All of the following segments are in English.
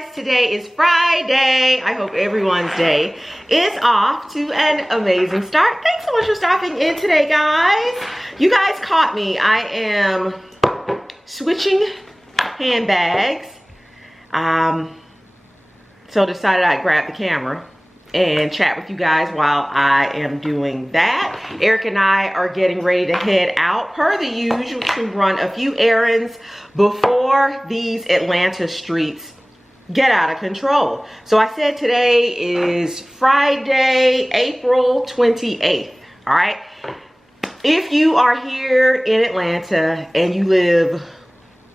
guys, today is Friday. I hope everyone's day is off to an amazing start. Thanks so much for stopping in today, guys. You guys caught me. I am switching handbags. So decided I'd grab the camera and chat with you guys while I am doing that. Eric and I are getting ready to head out per the usual to run a few errands before these Atlanta streets get out of control. So I said today is Friday, April 28th, all right? If you are here in Atlanta and you live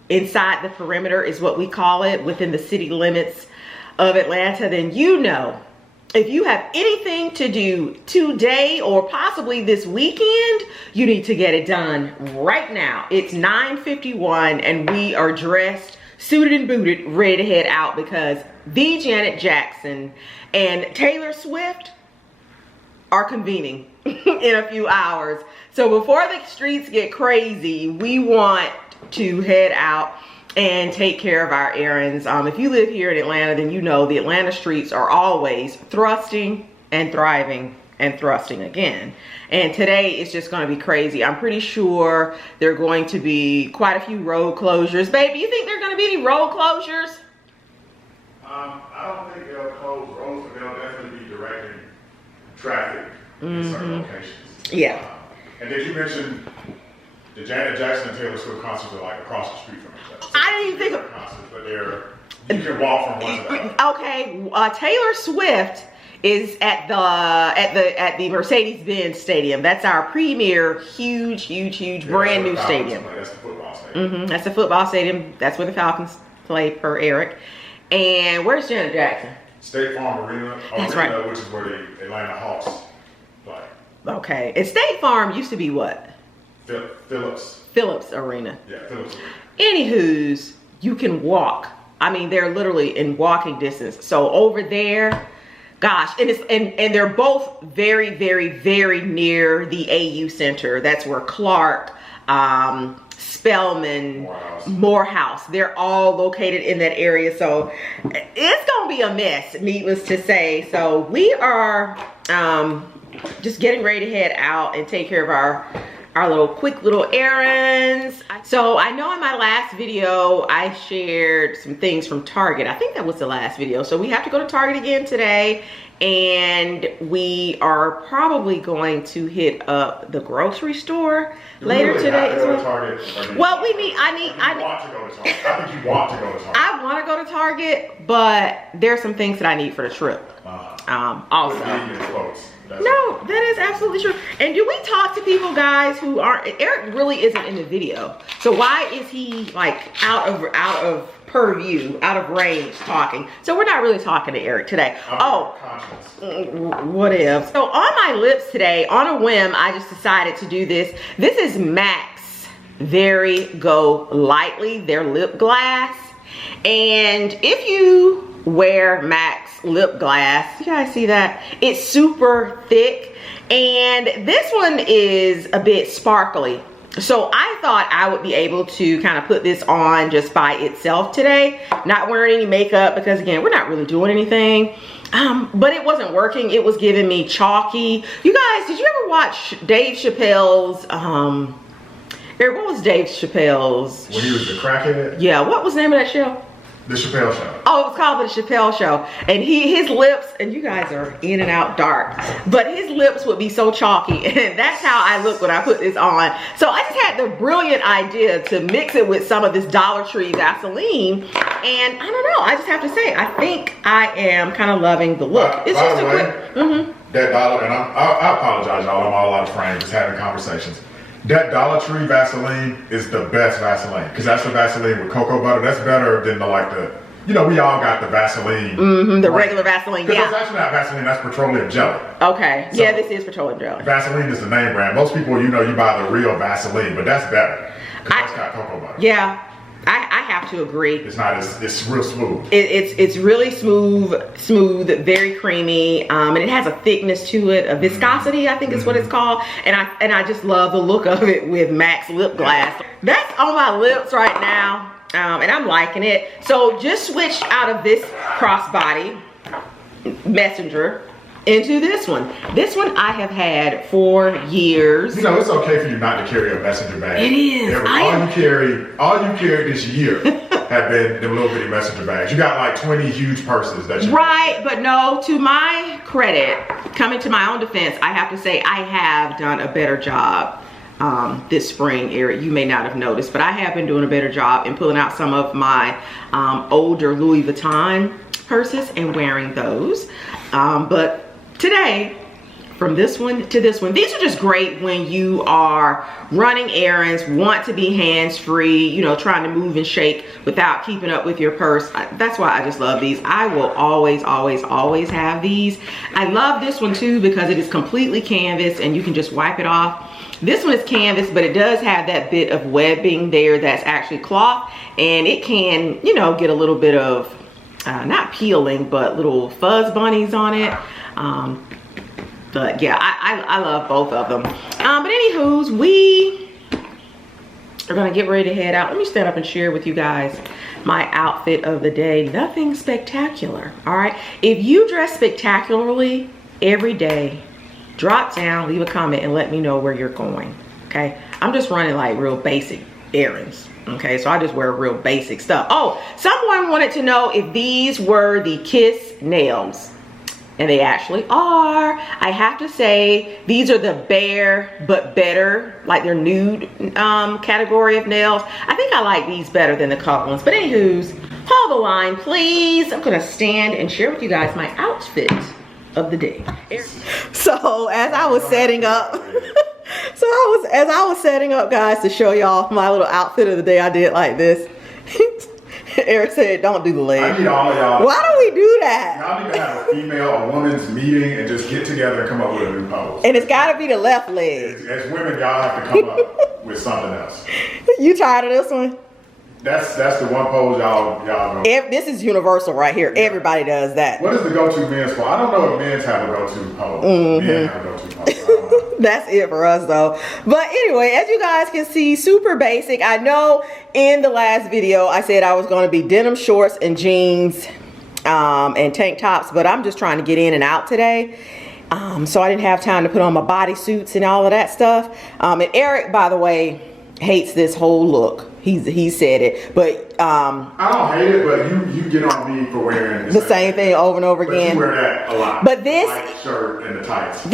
inside the perimeter is what we call it, within the city limits of Atlanta, then you know if you have anything to do today or possibly this weekend, you need to get it done right now. It's 9:51 and we are dressed, suited and booted, ready to head out because the Janet Jackson and Taylor Swift are convening in a few hours. So before the streets get crazy, we want to head out and take care of our errands. If you live here in Atlanta, then you know the Atlanta streets are always thrusting and thriving and thrusting again. And today it's just gonna be crazy. I'm pretty sure there are going to be quite a few road closures. Baby, you think there are gonna be any road closures? I don't think they'll close roads, but they'll definitely be directing traffic in certain locations. Yeah. And did you mention the Janet Jackson and Taylor Swift concerts are like across the street from each other? So I didn't even think of concerts, but you can walk from one to the other. Okay, Taylor Swift is at the Mercedes-Benz Stadium. That's our premier, huge, brand new stadium. That's the football stadium. That's the football stadium. That's where the Falcons play per Eric. And where's Janet Jackson? State Farm Arena. That's right. Which is where the Atlanta Hawks play. Okay, and State Farm used to be what? Phillips Arena. Yeah, Phillips Arena. Anywho's, you can walk. I mean, they're literally in walking distance. So over there, gosh, and they're both very near the AU Center. That's where Clark, Spelman, Morehouse, they're all located in that area. So it's gonna be a mess, needless to say. So we are just getting ready to head out and take care of our quick little errands. So I know in my last video I shared some things from Target. I think that was the last video. So we have to go to Target again today, and we are probably going to hit up the grocery store later today as well. Well, I want to go to Target. I think you want to go to Target. I want to go to Target, but there's some things that I need for the trip. Also. No, that is absolutely true. And do we talk to people, guys, who aren't? Eric really isn't in the video, so why is he like out of purview, out of range talking? So we're not really talking to Eric today. What if? So on my lips today, on a whim, I just decided to do this. This is MAC's Very Go Lightly, their lip gloss. And if you wear MAC's lip gloss, you guys see that? It's super thick, and this one is a bit sparkly. So I thought I would be able to kind of put this on just by itself today, not wearing any makeup, because again, we're not really doing anything. But it wasn't working. It was giving me chalky. You guys, did you ever watch Dave Chappelle's, what was Dave Chappelle's? When he was the crackhead? Yeah, what was the name of that show? The Chappelle Show. Oh, it was called The Chappelle Show. And his lips, and you guys are in and out dark, but his lips would be so chalky, and that's how I look when I put this on. So I just had the brilliant idea to mix it with some of this Dollar Tree Vaseline, and I don't know, I just have to say, I think I am kind of loving the look. It's just a quick, that Dollar, and I apologize, y'all, I'm all out of frame, just having conversations. That Dollar Tree Vaseline is the best Vaseline, because that's the Vaseline with cocoa butter. That's better than we all got the Vaseline. The regular Vaseline, yeah. That's actually not Vaseline, that's petroleum jelly. Okay, so, yeah, this is petroleum jelly. Vaseline is the name brand. Most people, you buy the real Vaseline, but that's better, because that's got cocoa butter. Yeah. I have to agree. It's not as, it's real smooth. It's really smooth, very creamy, and it has a thickness to it, a viscosity, I think is what it's called. And I just love the look of it with MAC's lip gloss. That's on my lips right now. and I'm liking it. So just switched out of this crossbody messenger into this one. This one I have had for years. You know, it's okay for you not to carry a messenger bag. It is. All you carried this year have been the little bitty messenger bags. You got like 20 huge purses that you Right, but no, to my credit, coming to my own defense, I have to say I have done a better job this spring, Eric. You may not have noticed, but I have been doing a better job in pulling out some of my older Louis Vuitton purses and wearing those. But today, from this one to this one, these are just great when you are running errands, want to be hands-free, you know, trying to move and shake without keeping up with your purse. That's why I just love these. I will always, always, always have these. I love this one too because it is completely canvas and you can just wipe it off. This one is canvas, but it does have that bit of webbing there that's actually cloth, and it can, you know, get a little bit of, not peeling, but little fuzz bunnies on it. But yeah, I love both of them. But anywho's, we are gonna get ready to head out. Let me stand up and share with you guys my outfit of the day. Nothing spectacular, all right? If you dress spectacularly every day, drop down, leave a comment, and let me know where you're going, okay? I'm just running like real basic errands, okay? So I just wear real basic stuff. Oh, someone wanted to know if these were the Kiss nails. And they actually are. I have to say, these are the bare but better, like they're nude category of nails. I think I like these better than the colored ones. But anywho's, hold the line, please. I'm gonna stand and share with you guys my outfit of the day. So as I was setting up, as I was setting up, guys, to show y'all my little outfit of the day, I did like this. Eric said, don't do the leg. I need all of y'all. Why do we do that? Y'all need to have a woman's meeting and just get together and come up with a new pose. And it's got to be the left leg. As women, y'all have to come up with something else. You tired of this one? That's the one pose y'all know. This is universal right here. Yeah. Everybody does that. What is the go-to men's pose? I don't know if men's have a go-to pose. Men have a go-to pose. That's it for us though. But anyway, as you guys can see, super basic. I know in the last video I said I was going to be denim shorts and jeans and tank tops, but I'm just trying to get in and out today. So I didn't have time to put on my bodysuits and all of that stuff. And Eric, by the way, hates this whole look. He said it, but I don't hate it, but you get on me for wearing the same thing over and over again. You wear that a lot. But this the white shirt and the tights.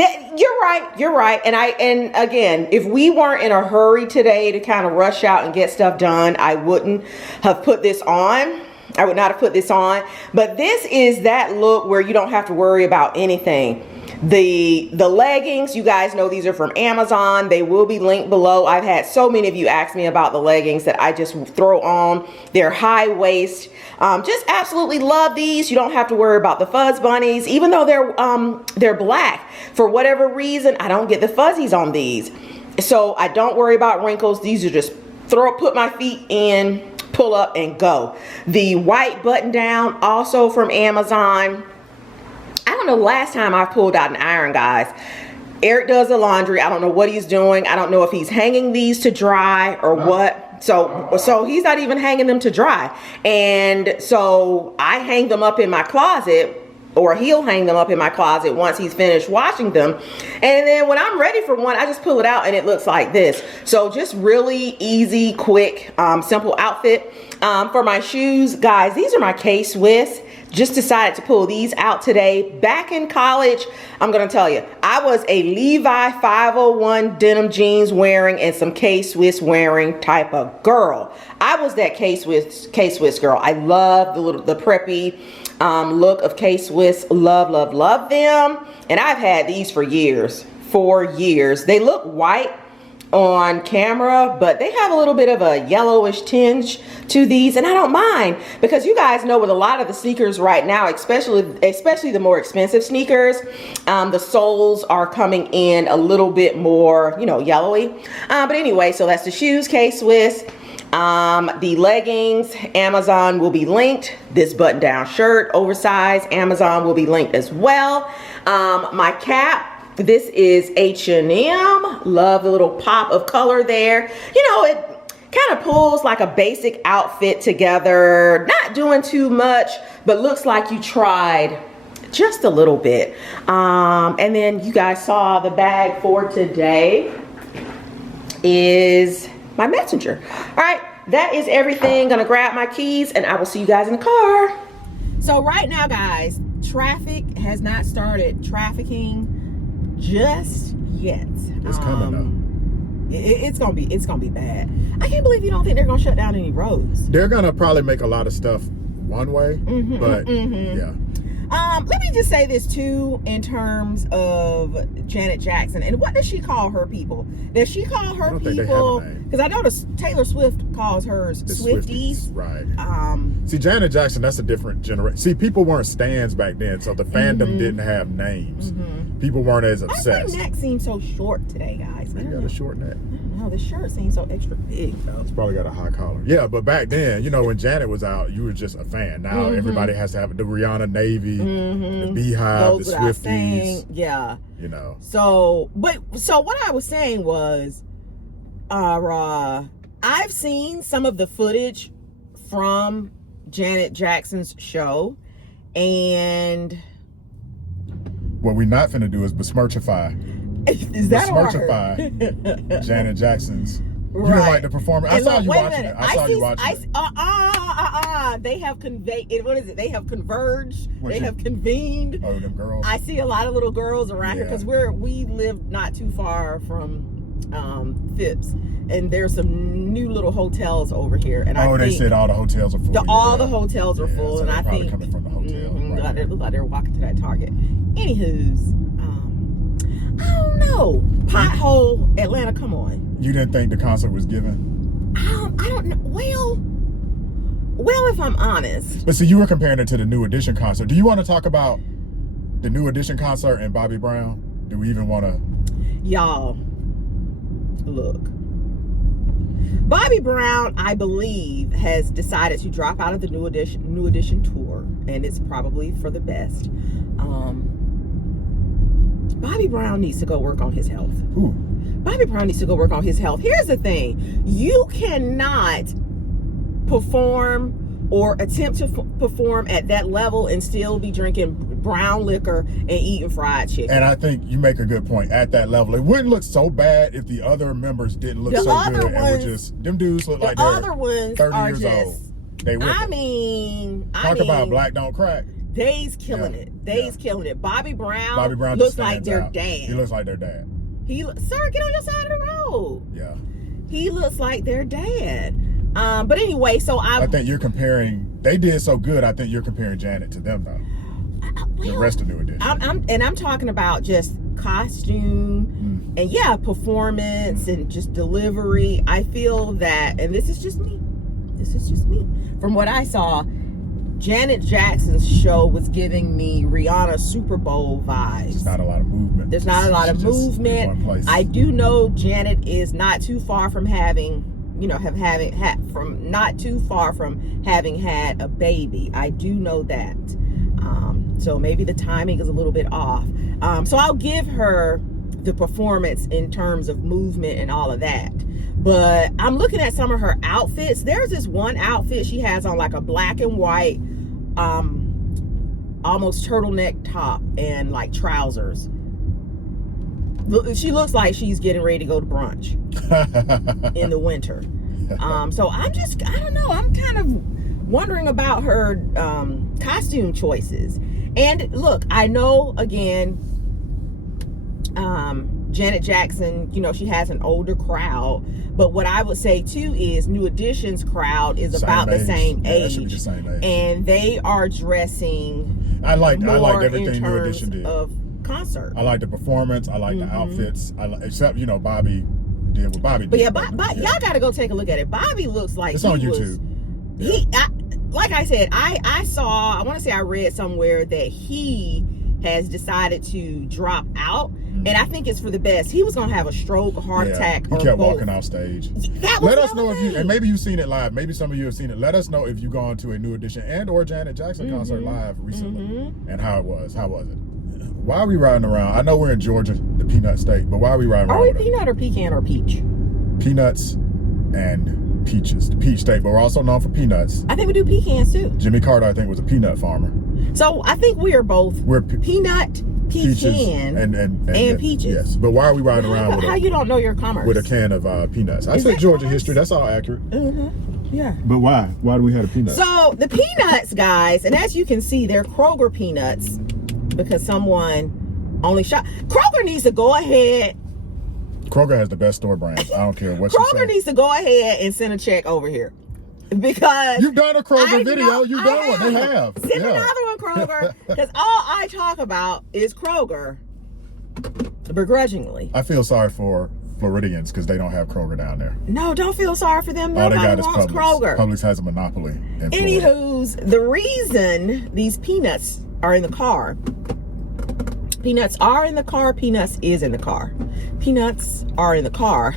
You're right. And again, if we weren't in a hurry today to kind of rush out and get stuff done, I wouldn't have put this on. I would not have put this on. But this is that look where you don't have to worry about anything. The leggings, you guys know these are from Amazon. They will be linked below. I've had so many of you ask me about the leggings that I just throw on. They're high waist. Just absolutely love these. You don't have to worry about the fuzz bunnies, even though they're black. For whatever reason, I don't get the fuzzies on these. So I don't worry about wrinkles. These are just put my feet in, pull up and go. The white button down, also from Amazon. I don't know the last time I pulled out an iron, guys. Eric does the laundry. I don't know what he's doing. I don't know if he's hanging these to dry or what. So he's not even hanging them to dry. And so I hang them up in my closet, or he'll hang them up in my closet once he's finished washing them. And then when I'm ready for one, I just pull it out and it looks like this. So just really easy, quick, simple outfit. For my shoes, guys, these are my K-Swiss. Just decided to pull these out today. Back in college, I'm gonna tell you, I was a Levi 501 denim jeans wearing and some K-Swiss wearing type of girl. I was that K-Swiss girl. I love the preppy look of K-Swiss. Love them. And I've had these for years. They look white on camera, but they have a little bit of a yellowish tinge to these, and I don't mind, because you guys know with a lot of the sneakers right now, especially the more expensive sneakers, the soles are coming in a little bit more, you know, yellowy. But anyway, so that's the shoes, K-Swiss. The leggings, Amazon will be linked. This button down shirt, oversized, Amazon will be linked as well. My cap, this is H&M. Love the little pop of color there. You know, Kind of pulls like a basic outfit together, not doing too much, but looks like you tried just a little bit. And then you guys saw the bag for today is my messenger. All right, that is everything. Gonna grab my keys and I will see you guys in the car. So right now, guys, traffic has not started trafficking just yet. It's coming though. It's gonna be bad. I can't believe you don't think they're gonna shut down any roads. They're gonna probably make a lot of stuff one way, but yeah. Let me just say this too in terms of Janet Jackson. And what does she call her people? Does she call her people? Because I noticed Taylor Swift calls hers Swifties. Right. See, Janet Jackson, that's a different generation. See, people weren't stans back then, so the fandom didn't have names. People weren't as obsessed. My neck seems so short today, guys. You got a short neck. No, this shirt seems so extra big. It's probably got a high collar. Yeah, but back then, you know, when Janet was out, you were just a fan. Now everybody has to have the Rihanna Navy, the Beehive, the Swifties. Yeah. You know. So what I was saying was, I've seen some of the footage from Janet Jackson's show, and what we're not finna do is besmirchify. Is that besmirchify Janet Jackson's. You didn't like the performance. I saw you watching it. I saw you watching it. They have conveyed. What is it? They have converged. They have convened. Oh, them girls. I see a lot of little girls around here because we live not too far from Phipps, and there's some new little hotels over here. And they said all the hotels are full. All the hotels are full, so and I think coming from the hotel. Right. They look like they're walking to that Target. Anywho's, I don't know. Pothole Atlanta, come on. You didn't think the concert was given? I don't know. Well, if I'm honest. But see, you were comparing it to the New Edition concert. Do you want to talk about the New Edition concert and Bobby Brown? Do we even want to? Y'all, look. Bobby Brown, I believe, has decided to drop out of the New Edition tour, and it's probably for the best. Bobby Brown needs to go work on his health. Ooh. Bobby Brown needs to go work on his health. Here's the thing. You cannot perform or attempt to perform at that level and still be drinking brown liquor and eating fried chicken. And I think you make a good point. At that level, it wouldn't look so bad if the other members didn't look so good. And were just, them dudes look like they're 30 years old. They talk about Black Don't Crack. They's killing it. They's killing it. Bobby Brown looks like their dad. He looks like their dad. Sir, get on your side of the road. Yeah. He looks like their dad. But anyway, so I think you're comparing. They did so good. I think you're comparing Janet to them though. The rest of New Edition. I'm talking about just costume and performance and just delivery. I feel that, and this is just me. From what I saw, Janet Jackson's show was giving me Rihanna Super Bowl vibes. There's not a lot of movement. There's not a lot of movement. I do know Janet is not too far from having, not too far from having had a baby. I do know that. So maybe the timing is a little bit off. So I'll give her the performance in terms of movement and all of that. But I'm looking at some of her outfits. There's this one outfit she has on, like a black and white, almost turtleneck top and like trousers. She looks like she's getting ready to go to brunch in the winter. So I don't know. I'm kind of wondering about her costume choices. And look, I know, again, Janet Jackson, she has an older crowd, but what I would say too is New Edition's crowd is about the same age. That should be the same age. And they are dressing. I liked everything New Edition did. Of concert. I like the performance. I like the outfits. Except Bobby did what Bobby did. But y'all got to go take a look at it. Bobby looks like it's on YouTube. Like I said, I want to say I read somewhere that he has decided to drop out, and I think it's for the best. He was gonna have a stroke, a heart attack, he kept walking off stage. Let us know if you, and maybe you've seen it live. Maybe some of you have seen it. Let us know if you've gone to a New Edition and or Janet Jackson concert live recently, and how it was. How was it? Why are we riding around? I know we're in Georgia, the peanut state, but why are we riding around? Are we peanut or pecan or peach? Peanuts and peaches, the peach state, but we're also known for peanuts. I think we do pecans too. Jimmy Carter, I think, was a peanut farmer. So I think we are both peanut, pecan, and peaches. Yes, but why are we riding around with how you don't know your commerce? With a can of peanuts? I said Georgia history. That's all accurate. Yeah. But why? Why do we have the peanuts? So the peanuts, guys, and as you can see, they're Kroger peanuts because someone only shot. Kroger needs to go ahead. Kroger has the best store brands. I don't care what you say. Kroger needs to go ahead and send a check over here. Because you've done a Kroger video. You've done one. They have. Send another one, Kroger. Because all I talk about is Kroger. Begrudgingly. I feel sorry for Floridians because they don't have Kroger down there. No, don't feel sorry for them. All they got Nobody is wants Publix. Kroger. Publix has a monopoly. Anywho's, the reason these peanuts are in the car. Peanuts are in the car. Peanuts is in the car. Peanuts are in the car.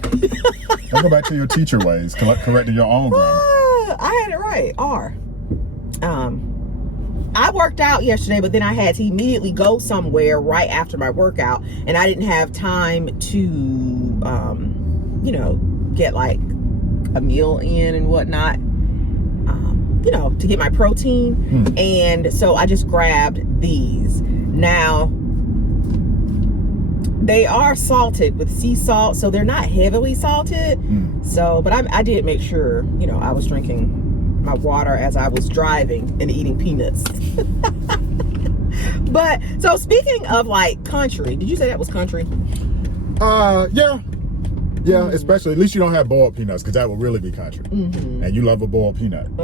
Don't go back to your teacher ways, correcting your own grammar. I had it right. R. I worked out yesterday, but then I had to immediately go somewhere right after my workout, and I didn't have time to, you know, get like a meal in and whatnot, you know, to get my protein. And so I just grabbed these. Now, they are salted with sea salt, so they're not heavily salted. So, but I did make sure, you know, I was drinking my water as I was driving and eating peanuts. But, so speaking of like country, did you say that was country? Yeah. Yeah, especially, at least you don't have boiled peanuts, because that would really be country. And you love a boiled peanut.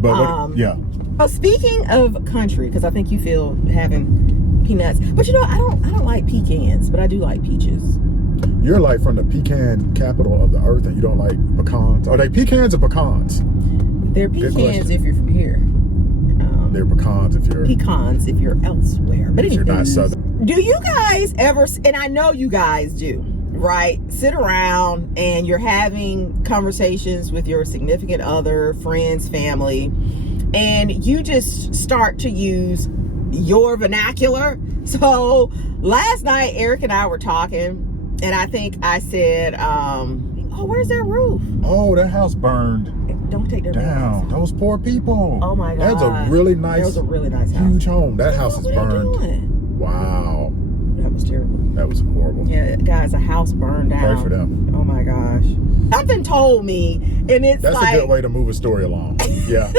But, yeah. Oh, speaking of country, because I think you feel having peanuts, but you know, I don't like pecans, but I do like peaches. You're like from the pecan capital of the earth, and you don't like pecans. Are they pecans or pecans? They're pecans if you're from here. They're pecans if you're elsewhere. But you're not southern. Do you guys ever, and I know you guys do, right? Sit around and you're having conversations with your significant other, friends, family, and you just start to use your vernacular. So last night, Eric and I were talking, and I think I said, oh, where's that roof? Oh, that house burned. Don't take that down. Those poor people. Oh my God. That's a really nice, house. Huge home. That house is burned. Wow. That was terrible. That was horrible. Yeah, guys, a house burned down. Pray for them. Oh my gosh. Something told me, and it's that's like, a good way to move a story along. Yeah.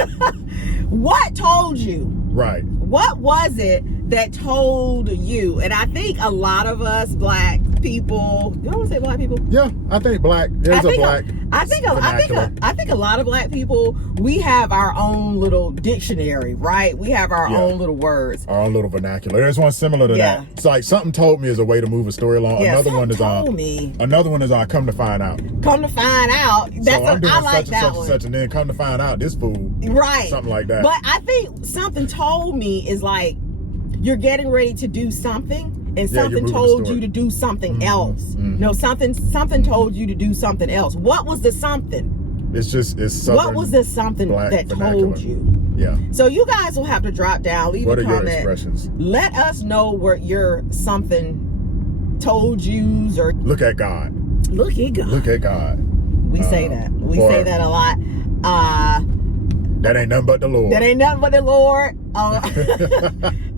What told you? Right. What was it that told you? And I think a lot of us black people, you don't want to say black people? Yeah, I think black. There's a black. I think a lot of black people, we have our own little dictionary, right? We have our own little words. Our own little vernacular. There's one similar to that. It's like something told me is a way to move a story along. Yeah, another one is come to find out. Come to find out. That's so I'm doing I like such that and such one. and such, and then come to find out this fool. Right. Something like that. But I think something told me is like, you're getting ready to do something, and something told you to do something else. No, something told you to do something else. What was the something? It's southern. What was the something that told you? Yeah. So you guys will have to drop down, leave a comment. What are your expressions? Let us know what your something told you, or look at God. Look at God. Look at God. We say that. We say that a lot. That ain't nothing but the Lord. That ain't nothing but the Lord.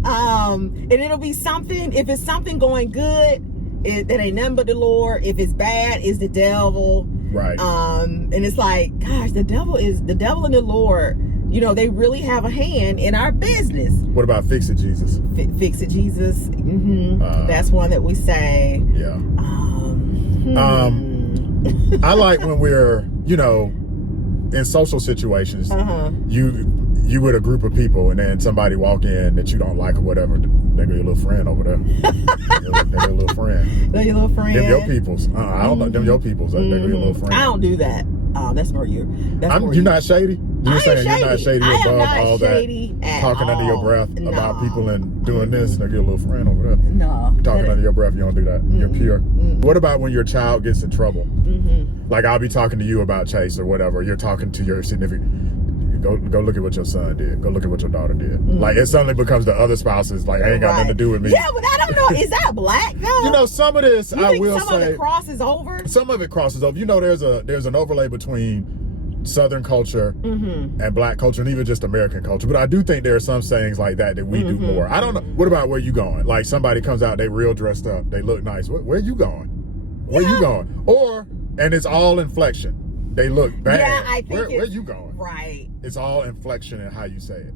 And it'll be something, if it's something going good, that ain't nothing but the Lord. If it's bad, it's the devil. Right. And it's like, gosh, the devil and the Lord, you know, they really have a hand in our business. What about fix it, Jesus? Fix it, Jesus. That's one that we say. Yeah. I like when we're, you know, in social situations, you with a group of people, and then somebody walk in that you don't like or whatever. They go your little friend over there. They're your little friend. They're your little friend. Them your peoples. I don't know. Them your peoples. They're your little friend. I don't do that. That's for you. You're not shady? You're saying you're not shady above all that talking under your breath about people and doing this, and they're your little friend over there. No. Talking under your breath, you don't do that. You're pure. What about when your child gets in trouble? Like I'll be talking to you about Chase or whatever. You're talking to your significant. Go look at what your son did. Go look at what your daughter did. Like it suddenly becomes the other spouses. Like ain't got nothing to do with me. Yeah, but I don't know. Is that black though? You know, some of this I will say. Some of it crosses over. Some of it crosses over. You know, there's an overlay between Southern culture and black culture and even just American culture. But I do think there are some sayings like that we do more. I don't know. What about where you going? Like somebody comes out, they real dressed up, they look nice. Where you going? Where you going? Or, and it's all inflection. They look bad. Yeah, I think where you going? Right. It's all inflection and how you say it.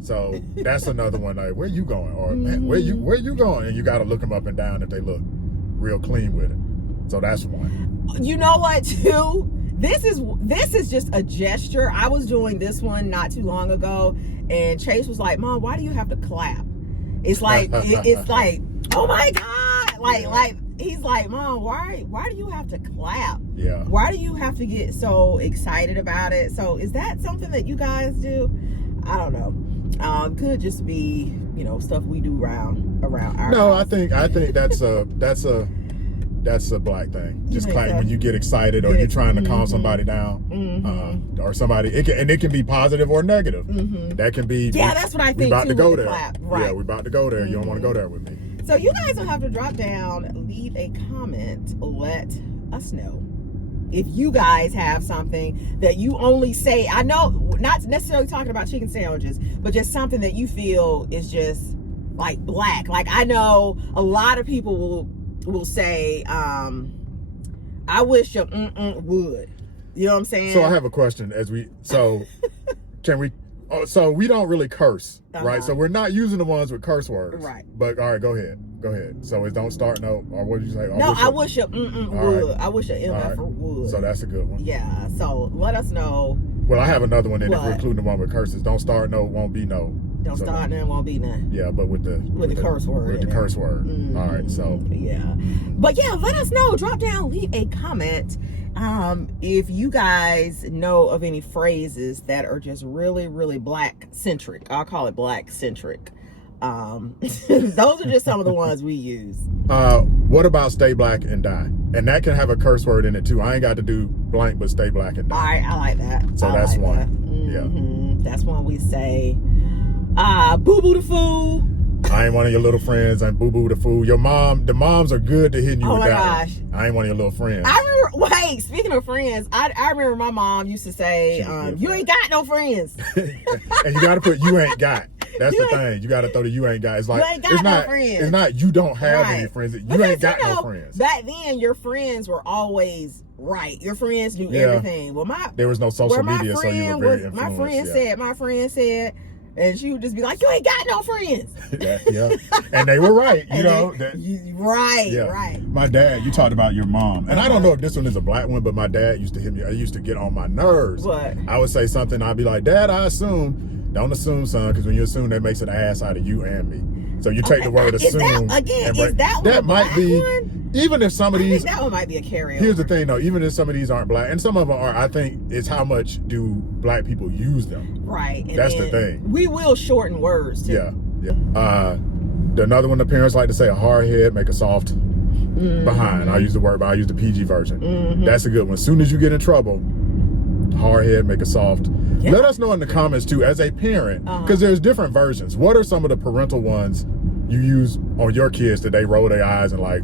So that's another one. Like, where you going? Or man, where you going? And you got to look them up and down if they look real clean with it. So that's one. You know what, too? This is just a gesture. I was doing this one not too long ago, and Chase was like, "Mom, why do you have to clap?" It's like it's like, oh my God, like he's like, "Mom, why do you have to clap? Yeah. Why do you have to get so excited about it?" So is that something that you guys do? I don't know. Could just be, you know, stuff we do around our No, house. I think that's a black thing. Just clap when you get excited or you're trying to calm somebody down, or somebody. It can be positive or negative. That can be. Yeah, that's what I think. We about too, to go with the there. clap. Right. Yeah, we about to go there. You don't want to go there with me. So you guys will have to drop down, leave a comment, let us know if you guys have something that you only say. I know, not necessarily talking about chicken sandwiches, but just something that you feel is just like black. Like I know a lot of people will say, I wish your would. You know what I'm saying? So I have a question. Can we? Oh, so we don't really curse, right? So we're not using the ones with curse words, right? But all right, go ahead. So it don't start no, or what did you say? No, I wish your would. Right. I wish your MF would. So that's a good one. Yeah. So let us know. Well, I have another one. Then if we're including the one with curses, don't start no, won't be no. Don't start none, won't be none. Yeah, but with the curse word. With the curse word. All right, so yeah, but yeah, let us know. Drop down, leave a comment. If you guys know of any phrases that are just really, really black centric, I'll call it black centric. Those are just some of the ones we use. What about stay black and die? And that can have a curse word in it too. I ain't got to do blank, but stay black and die. All right, I like that. So that's like one. Yeah, that's one we say. Boo boo the fool. I ain't one of your little friends. I'm boo boo the fool. The moms are good to hitting you with that. Oh my gosh. I ain't one of your little friends. I remember, wait, speaking of friends, I remember my mom used to say, you ain't got no friends. And you got to put you ain't got. That's the thing. You got to throw the you ain't got. It's like, you ain't got no friends. It's not you don't have any friends. You ain't got no friends. Back then, your friends were always right. Your friends knew everything. Well, there was no social media, so you were very influenced. My friend said, and she would just be like, you ain't got no friends. Yeah. And they were right, you know. Right. My dad, you talked about your mom. And I don't know if this one is a black one, but my dad used to hit me. I used to get on my nerves. What? I would say something, I'd be like, Dad, I assume. Don't assume, son, because when you assume, that makes an ass out of you and me. So you take the word assume. Is that might be one? Even if some of these, that one might be a carryover. Here's the thing, though. Even if some of these aren't black, and some of them are, I think it's how much do black people use them. Right. And that's the thing. We will shorten words too. Yeah. Another one the parents like to say: a hard head make a soft behind. I use the word, but I use the PG version. That's a good one. As soon as you get in trouble, hard head make a soft. Yeah. Let us know in the comments too, as a parent, because there's different versions. What are some of the parental ones you use on your kids that they roll their eyes and like,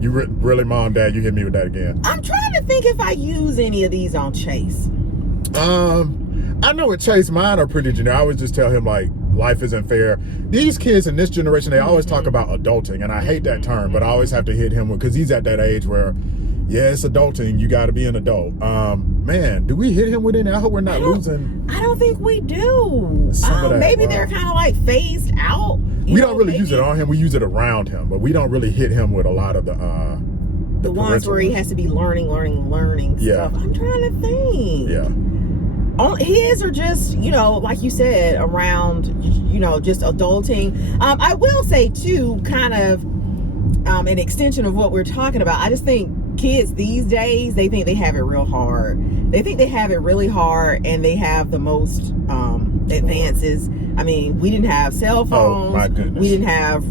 you really, Mom, Dad, you hit me with that again? I'm trying to think if I use any of these on Chase. I know with Chase, mine are pretty generic. I always just tell him, like, life isn't fair. These kids in this generation, they always talk about adulting, and I hate that term, but I always have to hit him with, because he's at that age where, yeah, it's adulting. You got to be an adult. Man, do we hit him with it? I hope we're not losing. I don't think we do. Maybe they're kind of like phased out. We don't really use it on him. We use it around him, but we don't really hit him with a lot of the ones where he has to be learning stuff. I'm trying to think. Yeah. His are just, like you said, around, just adulting. I will say too, kind of an extension of what we're talking about. I just think kids these days, they think they have it real hard. They think they have it really hard, and they have the most advances. I mean, we didn't have cell phones. Oh my goodness. We didn't have,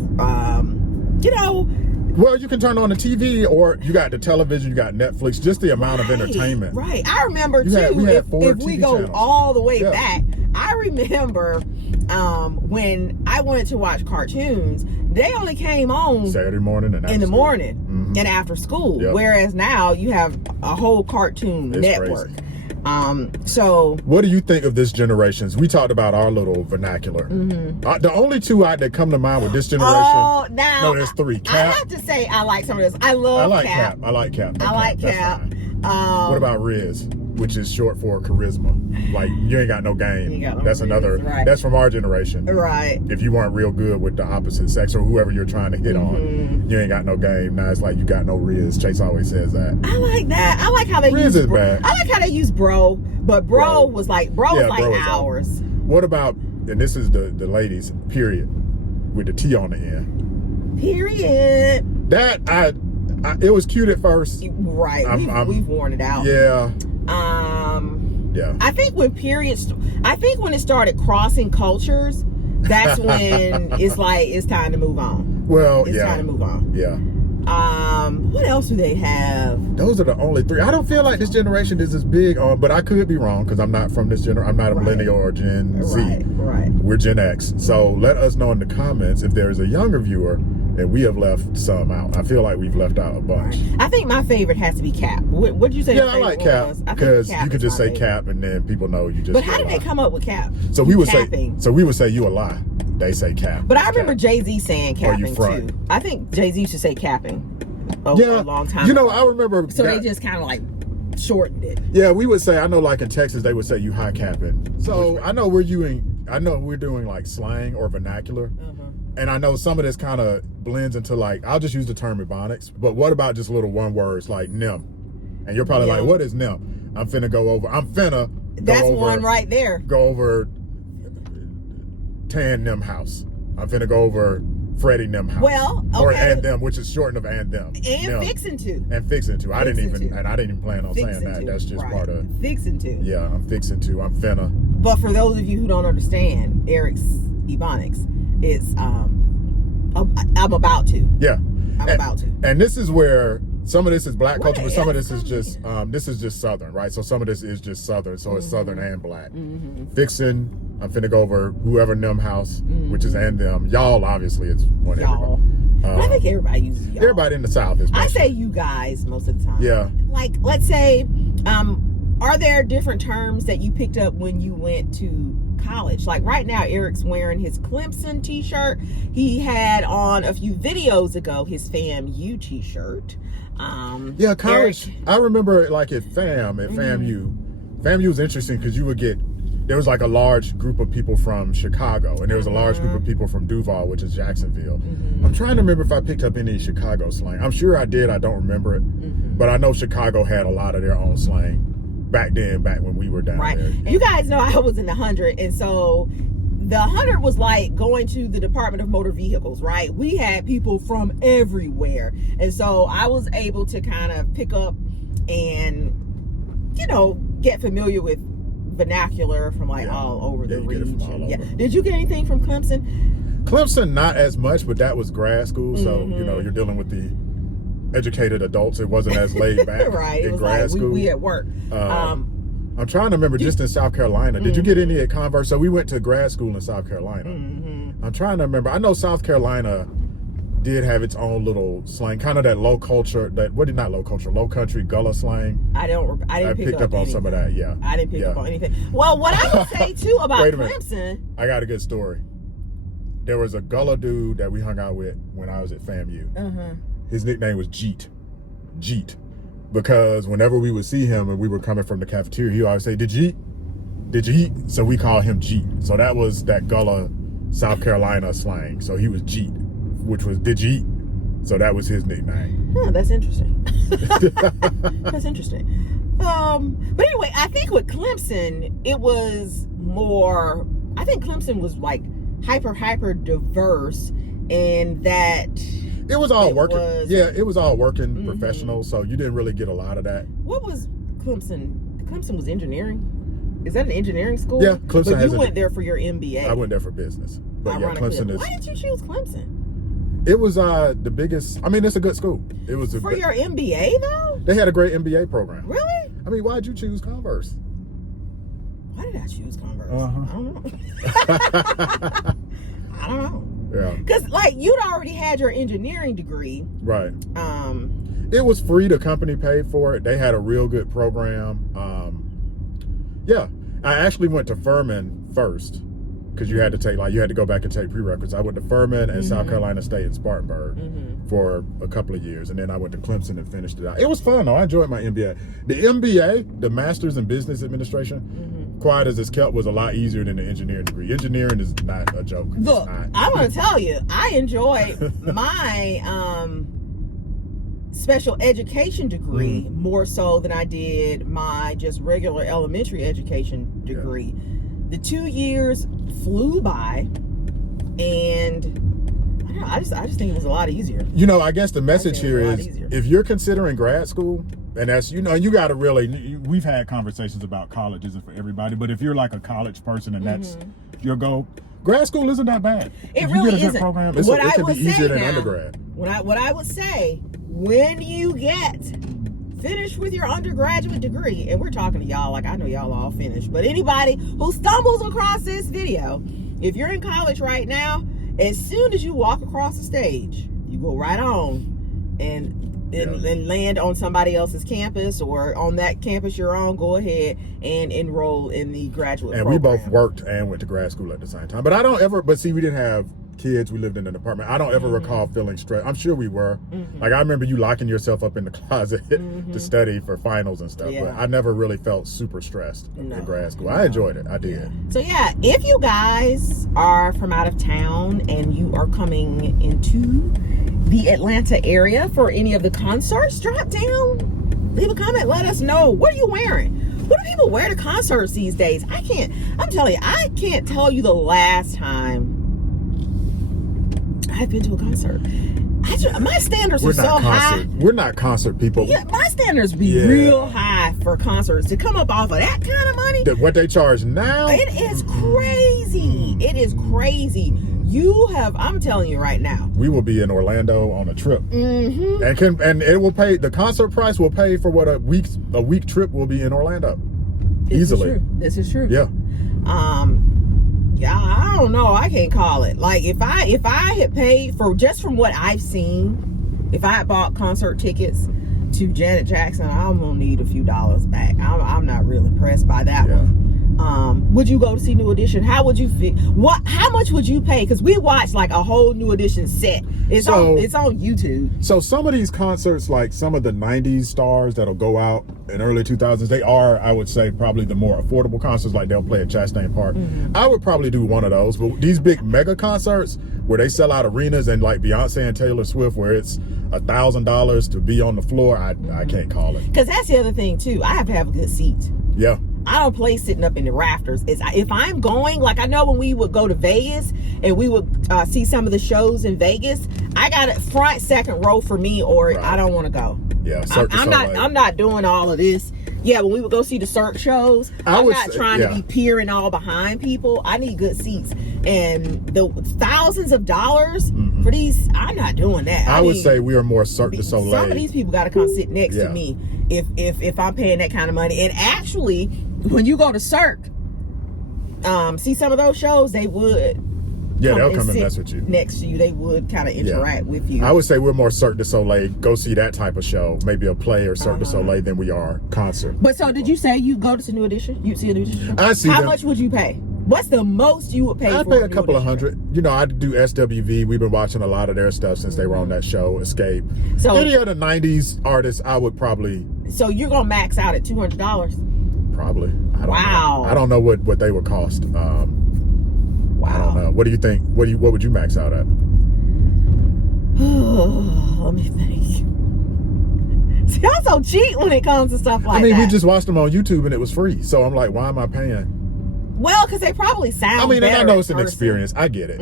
Well, you can turn on the TV, or you got the television, you got Netflix, just the amount of entertainment. Right. I remember, if we go channels. all the way back, I remember when I wanted to watch cartoons, they only came on Saturday morning and in the morning and after school. Whereas now you have a whole cartoon network. So what do you think of this generation's? We talked about our little vernacular. The only two that come to mind with this generation. Oh, now no, there's three. Cap. I have to say I like some of this. I like Cap. I like Cap. I like Cap. What about Riz, which is short for charisma? Like, you ain't got no game. That's Riz, another. right. That's from our generation. Right. If you weren't real good with the opposite sex or whoever you're trying to hit on, you ain't got no game. Now it's like you got no Riz. Chase always says that. I like that. I like how they Riz is bad. I like how they use bro, but bro was like ours. What about, and this is the ladies, period, with the T on the end. Period. That it was cute at first. Right. We've worn it out. Yeah. Yeah. I think when when it started crossing cultures, that's when it's time to move on. Well, it's time to move on. Yeah. What else do they have? Those are the only three. I don't feel like this generation is as big on, but I could be wrong because I'm not from this generation. I'm not a millennial or Gen Z. Right. We're Gen X. So let us know in the comments if there's a younger viewer and we have left some out. I feel like we've left out a bunch. I think my favorite has to be Cap. What'd you say? Yeah, I like Cap because you could just say favorite. Cap and then people know you just. But how did they come up with Cap? So we would say you a lie. They say Cap. But I remember Jay-Z saying capping too. I think Jay-Z used to say capping a long time ago. I remember. So they just kind of like shortened it. Yeah, we would say, I know like in Texas they would say you high capping. So I know we're doing like slang or vernacular. And I know some of this kind of blends into like, I'll just use the term Ebonics, but what about just little one words like nim? And you're probably like, what is nim? That's one right there. Go over Tan Nim House. I'm finna go over Freddie Nim House. Well, okay. Or and them, which is shortened of and them. And fixing to. And fixing to. I didn't even plan on saying that. That's just part of fixing to. Yeah, I'm fixing to. I'm finna. But for those of you who don't understand Eric's Ebonics, it's I'm about to. Yeah. I'm about to. And this is where some of this is black culture, but some of this is just Southern, right? So some of this is just Southern, so it's Southern and black. Fixin', I'm finna go over whoever Nim House, which is and them. Y'all, obviously, it's one y'all. I think everybody uses y'all. Everybody in the South is. I say you guys most of the time. Yeah. Like, let's say, are there different terms that you picked up when you went to college? Like right now, Eric's wearing his Clemson t-shirt. He had on a few videos ago his FAMU t-shirt. Yeah, college. I remember like at FAMU. FAMU was interesting because there was like a large group of people from Chicago and there was a large group of people from Duval, which is Jacksonville. I'm trying to remember if I picked up any Chicago slang. I'm sure I did. I don't remember it. But I know Chicago had a lot of their own slang back when we were down there. You guys know I was in the 100, and so the 100 was like going to the Department of Motor Vehicles, right? We had people from everywhere, and so I was able to kind of pick up and get familiar with vernacular from like all over the region. Yeah. Did you get anything from Clemson? Clemson, not as much, but that was grad school, so you're dealing with the educated adults. It wasn't as laid back. Right. In grad school. We at work. I'm trying to remember just in South Carolina. Did you get any at Converse? So we went to grad school in South Carolina. I'm trying to remember. I know South Carolina did have its own little slang, kind of that low country Gullah slang. I didn't pick up on some of that. Yeah. I didn't pick up on anything. Well, what I would say too about Clemson. I got a good story. There was a Gullah dude that we hung out with when I was at FAMU. His nickname was Jeet. Because whenever we would see him and we were coming from the cafeteria, he always say, Did you eat? So we call him Jeet. So that was that Gullah, South Carolina slang. So he was Jeet, which was Did you eat? So that was his nickname. That's interesting. That's interesting. But anyway, I think with Clemson, it was more, I think Clemson was like hyper diverse in that it was all working. It was all working professional, so you didn't really get a lot of that. What was Clemson? Clemson was engineering. Is that an engineering school? Yeah, Clemson. But you went there for your MBA. I went there for business. But yeah, Clemson is. Why did you choose Clemson? It was the biggest. I mean, it's a good school. It was for your MBA though. They had a great MBA program. Really? I mean, why did you choose Converse? Why did I choose Converse? I don't know. I don't know. Yeah. Because like you'd already had your engineering degree. Right. It was free. The company paid for it. They had a real good program. Yeah, I actually went to Furman first because you had to take you had to go back and take prerequisites. I went to Furman and South Carolina State and Spartanburg for a couple of years, and then I went to Clemson and finished it out. It was fun though. I enjoyed my MBA. The MBA, the Master's in Business Administration, quiet as it's kept, was a lot easier than the engineering degree. Engineering is not a joke. Look, I'm going to tell you, I enjoyed my special education degree more so than I did my just regular elementary education degree. The 2 years flew by, and I don't know, I just think it was a lot easier. You know, I guess the message here is if you're considering grad school, and that's, you know, you got to really, we've had conversations about college isn't for everybody, but if you're like a college person and that's your goal, grad school isn't that bad. It really isn't. Program, it can be easier than undergrad. What I would say, when you get finished with your undergraduate degree, and we're talking to y'all like I know y'all all finished, but anybody who stumbles across this video, if you're in college right now, as soon as you walk across the stage, you go right on and land on somebody else's campus, or on that campus you're on, go ahead and enroll in the graduate program. We both worked and went to grad school at the same time. But I don't ever, but see, we didn't have kids. We lived in an apartment. I don't ever recall feeling stressed. I'm sure we were. Like, I remember you locking yourself up in the closet to study for finals and stuff. But I never really felt super stressed in grad school. I enjoyed it. I did. So yeah, if you guys are from out of town and you are coming into the Atlanta area for any of the concerts, drop down, leave a comment, let us know. What are you wearing? What do people wear to concerts these days? I'm telling you, I can't tell you the last time I've been to a concert. My standards are so high. We're not concert people. Yeah, my standards be real high for concerts. To come up off of that kind of money. What they charge now? It is crazy. It is crazy. I'm telling you right now. We will be in Orlando on a trip. And it will pay, the concert price will pay for what a week trip will be in Orlando. Easily. This is true. Yeah. Yeah, I don't know. I can't call it. Like, if I had paid for, just from what I've seen, if I had bought concert tickets to Janet Jackson, I'm gonna need a few dollars back. I'm not real impressed by that one. Would you go to see New Edition? How would you feel? How much would you pay? Because we watched like a whole New Edition set. It's on YouTube. So some of these concerts, like some of the 90s stars that'll go out in early 2000s, they are, I would say, probably the more affordable concerts. Like they'll play at Chastain Park. I would probably do one of those. But these big mega concerts where they sell out arenas, and like Beyonce and Taylor Swift, where it's $1,000 to be on the floor, I can't call it. Because that's the other thing too. I have to have a good seat. Yeah. I don't play sitting up in the rafters. If I'm going, like I know when we would go to Vegas and we would see some of the shows in Vegas, I got it front, second row for me, or I don't want to go. Yeah, I'm not doing all of this. Yeah, when we would go see the Cirque shows, I'm not trying to be peering all behind people. I need good seats. And the thousands of dollars for these, I'm not doing that. I would say we are more Cirque du Soleil. Some of these people got to come sit next to me if I'm paying that kind of money. And actually, when you go to Cirque, see some of those shows, they would. Yeah, they'll come and mess with you. Next to you, they would kind of interact with you. I would say we're more Cirque du Soleil. Go see that type of show, maybe a play or Cirque du Soleil, than we are concert. But so, did you say you go to New Edition? You see a New Edition? I see. How much would you pay? What's the most you would pay? I'd pay a couple of $100. You know, I do SWV. We've been watching a lot of their stuff since they were on that show, Escape. So any other 90s artists, I would probably. So you're gonna max out at $200? Probably. I don't know. I don't know what they would cost. I don't know. What do you think? What would you max out at? Let me think. See, I'm so cheap when it comes to stuff like that. I mean, we just watched them on YouTube and it was free. So I'm like, why am I paying? Well, because they probably sound better. And I know it's an experience. I get it.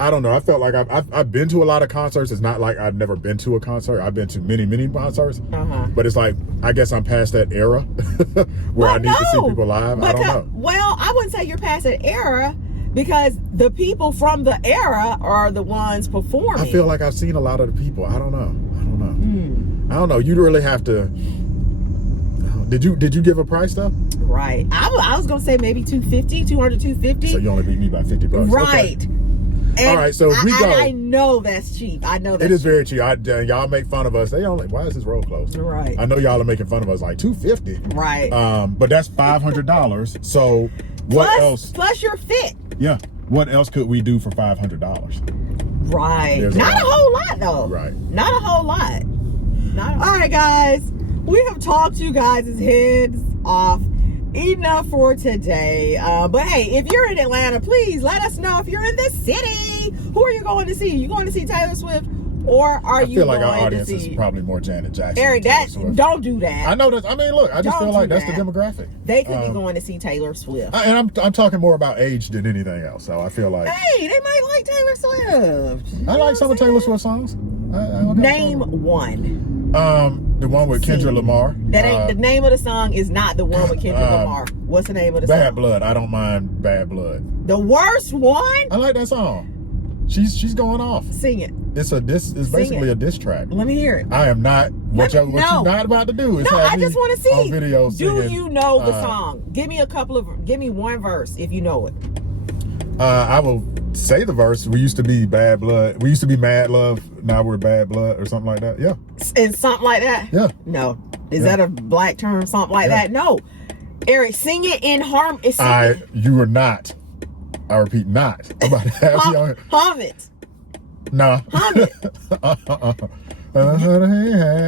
I don't know. I felt like I've been to a lot of concerts. It's not like I've never been to a concert. I've been to many concerts. But it's like, I guess I'm past that era where I need to see people live. I don't know. Well, I wouldn't say you're past that era, because the people from the era are the ones performing. I feel like I've seen a lot of the people. I don't know. I don't know. You'd really have to. Did you give a price though? Right. I was gonna say maybe $250. So you only beat me by $50. Right. Okay. All right, so if we go, I know that's cheap. I know that's it is very cheap. Y'all make fun of us. They only, why is this road closed? Right. I know y'all are making fun of us like $250. Right. But that's $500. So what else? Plus your fit. Yeah. What else could we do for $500? Right. There's Not a whole lot though. Right. Not a whole lot. All right, guys. We have talked you guys' heads off enough for today. But hey, if you're in Atlanta, please let us know if you're in the city. Who are you going to see? Are you going to see Taylor Swift? Or are you going to see... I feel like our audience is probably more Janet Jackson. Eric, don't do that. I know that. I mean, look, I just feel like that's the demographic. They could be going to see Taylor Swift. And I'm talking more about age than anything else. So I feel like... Hey, they might like Taylor Swift. I like some of Taylor Swift songs. Name one. The one with Kendra Lamar. That ain't the name of the song. Is not the one with Kendra Lamar. What's the name of the song? Bad Blood. I don't mind Bad Blood. The worst one? I like that song. She's going off. Sing it. It's basically a diss track. Let me hear it. I am not. What you're not about to do is I just want to see on video singing, do you know the song? Give me one verse if you know it. I will say the verse. We used to be Bad Blood. We used to be Mad Love. Now we're Bad Blood or something like that. Yeah. And something like that? Yeah. No. Is that a black term? Something like that? No. Eric, sing it in harmony. You are not. I repeat, not about to have you on. Hum it. No. Hum it.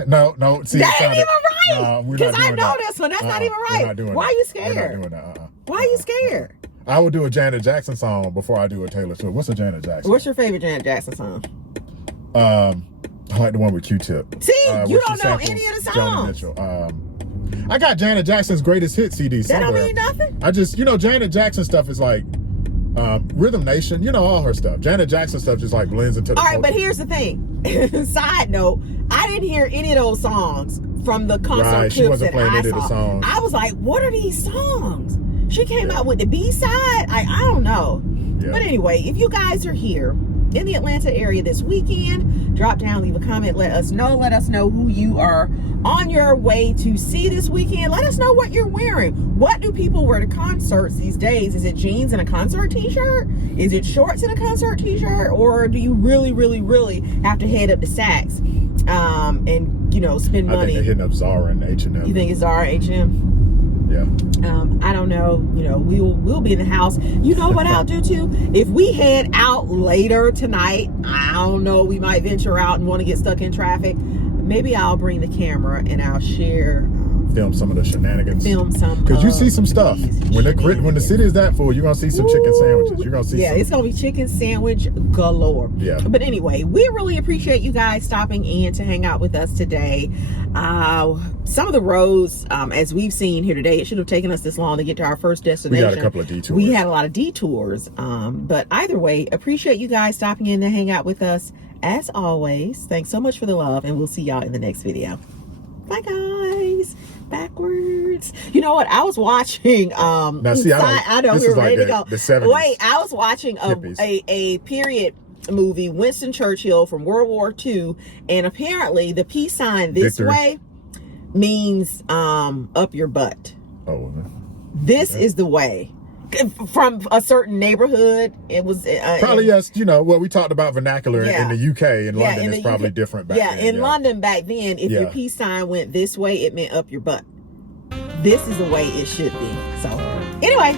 No. See, that ain't even right. No, because I know this one. That's not even right. We're not doing Why are you scared? We're not doing that. Why are you scared? I would do a Janet Jackson song before I do a Taylor Swift. What's a Janet Jackson? What's your favorite Janet Jackson song? I like the one with Q-Tip. See, you don't know any of the songs. Joni Mitchell. I got Janet Jackson's greatest hit CD somewhere. That don't mean nothing. I just, Janet Jackson stuff is like Rhythm Nation, all her stuff. Janet Jackson stuff just like blends into the All right, but here's the thing. Side note, I didn't hear any of those songs from the concert clips that I saw. I was like, what are these songs? She came out with the B-side. I don't know. Yeah. But anyway, if you guys are here in the Atlanta area this weekend, drop down, leave a comment, let us know. Let us know who you are on your way to see this weekend. Let us know what you're wearing. What do people wear to concerts these days? Is it jeans and a concert t-shirt? Is it shorts and a concert t-shirt? Or do you really, really, really have to head up to Saks and, spend money? I think they're hitting up Zara and H&M. You think it's Zara, H&M? Yeah. I don't know. We'll be in the house. You know what I'll do too? If we head out later tonight, I don't know, we might venture out and want to get stuck in traffic. Maybe I'll bring the camera and I'll share. Film some of the shenanigans. Film some. Because you see some stuff. When the city is that full, you're going to see some chicken sandwiches. You're going to see it's going to be chicken sandwich galore. Yeah. But anyway, we really appreciate you guys stopping in to hang out with us today. Some of the roads, as we've seen here today, it should have taken us this long to get to our first destination. We got a couple of detours. We had a lot of detours. But either way, appreciate you guys stopping in to hang out with us. As always, thanks so much for the love, and we'll see y'all in the next video. Bye, guys. Backwards. You know what? I was watching. Now, see, I know we're ready to go. The 70s. Wait, I was watching a period movie, Winston Churchill from World War II, and apparently the peace sign this way means up your butt. Oh, this is the way. From a certain neighborhood, it was probably yes. What we talked about vernacular in the UK. In London, it's probably different back then. In London back then, if your peace sign went this way, it meant up your butt. This is the way it should be. So, anyway.